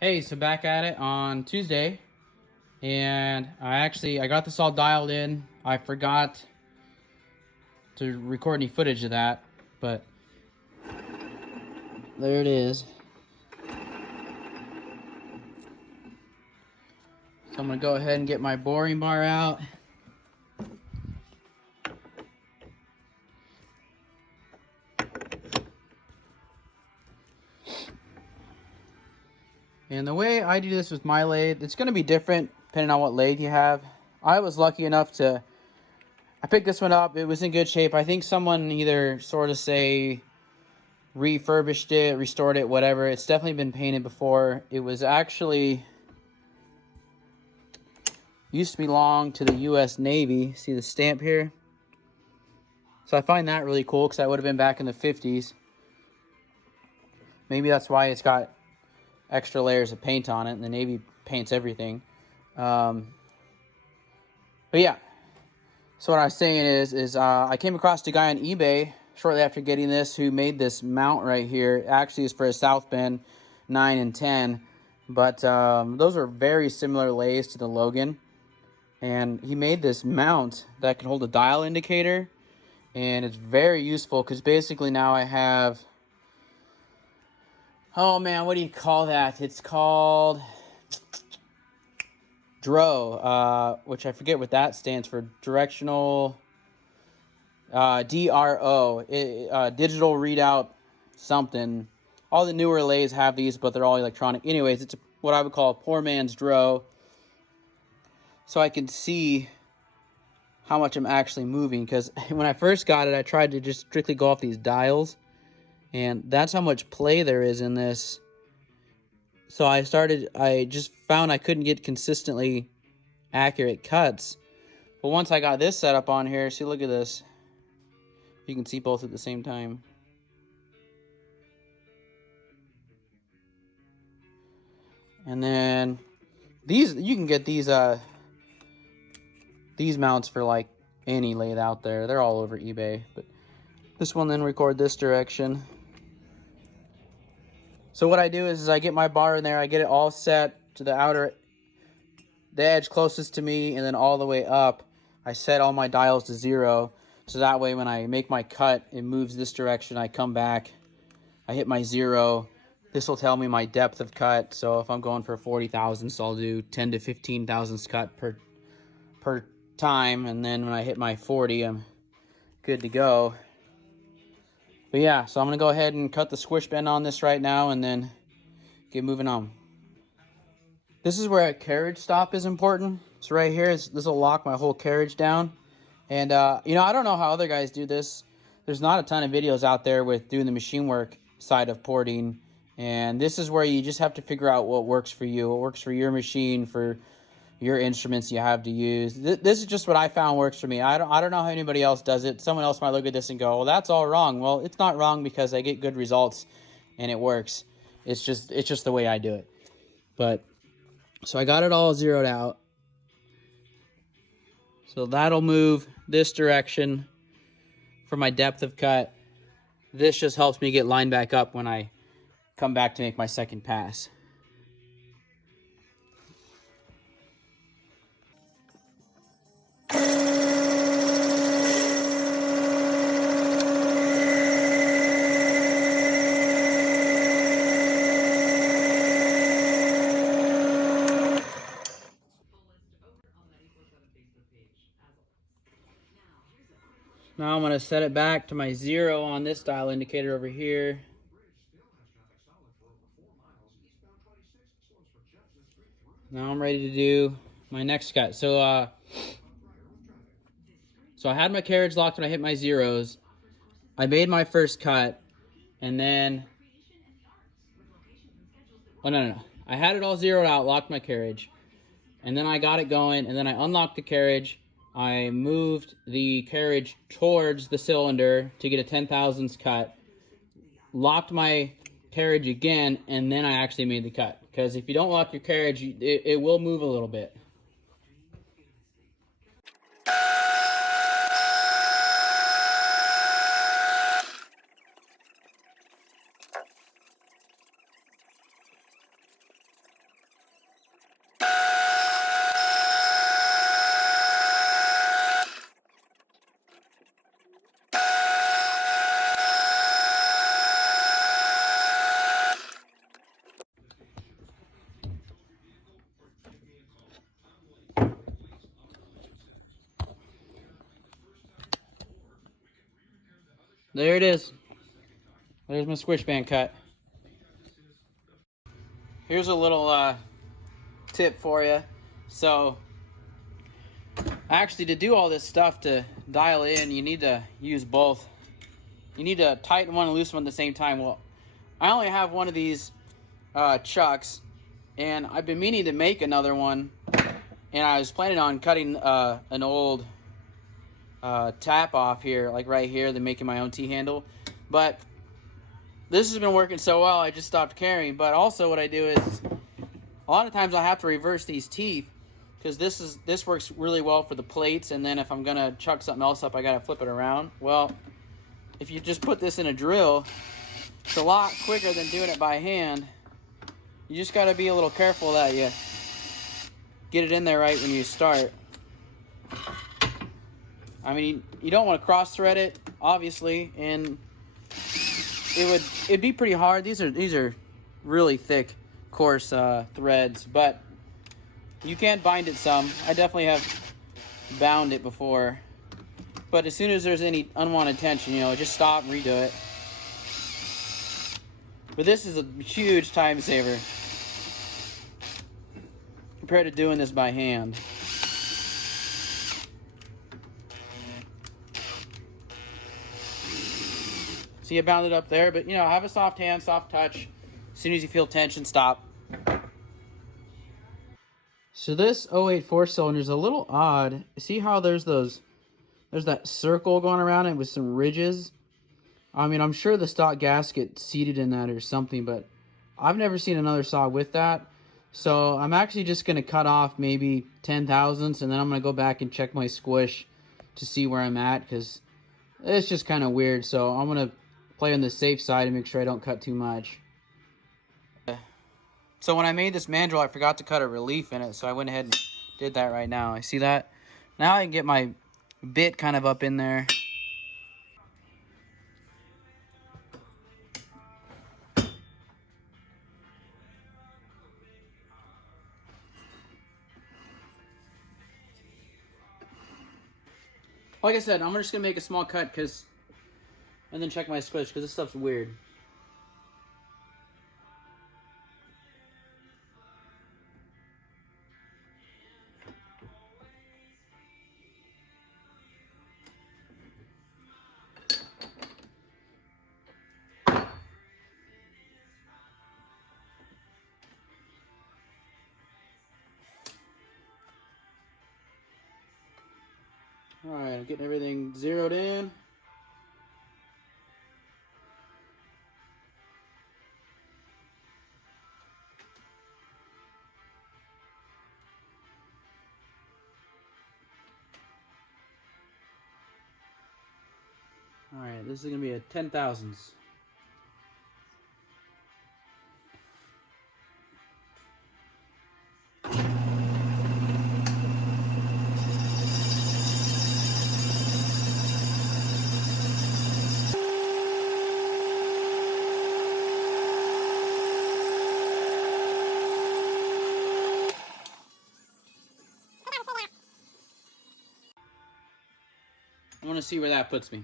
Hey, so back at it on Tuesday, and I got this all dialed in. I forgot to record any footage of that, but there it is. So I'm gonna go ahead and get my boring bar out. And the way I do this with my lathe, it's gonna be different depending on what lathe you have. I was lucky enough I picked this one up. It was in good shape. I think someone either sort of say refurbished it, restored it, whatever. It's definitely been painted before. It was actually used to belong to the U.S. Navy. See the stamp here? So I find that really cool because that would have been back in the 50s. Maybe that's why it's got extra layers of paint on it, and the Navy paints everything. But yeah, so what I was saying is I came across a guy on eBay shortly after getting this who made this mount right here. It actually is for a South Bend 9 and 10, but those are very similar lathes to the Logan. And he made this mount that can hold a dial indicator, and it's very useful because basically now I have, oh man, what do you call that? It's called DRO, which I forget what that stands for. Directional, DRO, digital readout something. All the newer lathes have these, but they're all electronic. Anyways, it's what I would call a poor man's DRO. So I can see how much I'm actually moving, because when I first got it, I tried to just strictly go off these dials, and that's how much play there is in this. So I just found I couldn't get consistently accurate cuts. But once I got this set up on here, see, look at this. You can see both at the same time. And then you can get these mounts for like any lathe out there. They're all over eBay. But this one then record this direction. So what I do is I get my bar in there, I get it all set to the edge closest to me, and then all the way up, I set all my dials to 0. So that way when I make my cut, it moves this direction. I come back, I hit my 0. This will tell me my depth of cut. So if I'm going for 40 thousandths, I'll do 10 to 15 thousandths cut per time. And then when I hit my 40, I'm good to go. But yeah, so I'm going to go ahead and cut the squish bend on this right now and then get moving on. This is where a carriage stop is important. So right here, this will lock my whole carriage down. And, you know, I don't know how other guys do this. There's not a ton of videos out there with doing the machine work side of porting. And this is where you just have to figure out what works for you. What works for your machine, for your instruments you have to use. This is just what I found works for me. I don't know how anybody else does it. Someone else might look at this and go, well, that's all wrong. Well, it's not wrong because I get good results and it works. It's just the way I do it. But so I got it all zeroed out. So that'll move this direction for my depth of cut. This just helps me get lined back up when I come back to make my second pass. Now I'm going to set it back to my 0 on this dial indicator over here. Now I'm ready to do my next cut. So I had my carriage locked when I hit my 0s. I made my first cut, and then, oh no. I had it all zeroed out, locked my carriage, and then I got it going, and then I unlocked the carriage. I moved the carriage towards the cylinder to get a 10 thousandths cut, locked my carriage again, and then I actually made the cut. Because if you don't lock your carriage, it will move a little bit. There it is. There's my squish band cut. Here's a little tip for you. So actually, to do all this stuff, to dial in, you need to use both. You need to tighten one and loosen one at the same time. Well, I only have one of these chucks, and I've been meaning to make another one, and I was planning on cutting an old tap off here, like right here, then making my own T-handle. But this has been working so well, I just stopped caring. But also what I do is, a lot of times I have to reverse these teeth, because this works really well for the plates, and then if I'm gonna chuck something else up, I gotta flip it around. Well, if you just put this in a drill, it's a lot quicker than doing it by hand. You just gotta be a little careful that you get it in there right when you start. I mean, you don't want to cross thread it, obviously, and it'd be pretty hard. These are really thick, coarse threads, but you can bind it some. I definitely have bound it before. But as soon as there's any unwanted tension, you know, just stop and redo it. But this is a huge time saver compared to doing this by hand. So you bound it up there, but you know, have a soft hand, soft touch. As soon as you feel tension, stop. So this 0.8 4-cylinder is a little odd. See how there's that circle going around it with some ridges? I mean, I'm sure the stock gasket seated in that or something, but I've never seen another saw with that. So I'm actually just going to cut off maybe 10 thousandths, and then I'm going to go back and check my squish to see where I'm at, because it's just kind of weird. So I'm going to play on the safe side and make sure I don't cut too much. So when I made this mandrel, I forgot to cut a relief in it, so I went ahead and did that right now. I see that? Now I can get my bit kind of up in there. Like I said, I'm just going to make a small cut and then check my squish, because this stuff's weird. Alright, I'm getting everything zeroed in. Alright, this is going to be a 10 thousandths. I want to see where that puts me.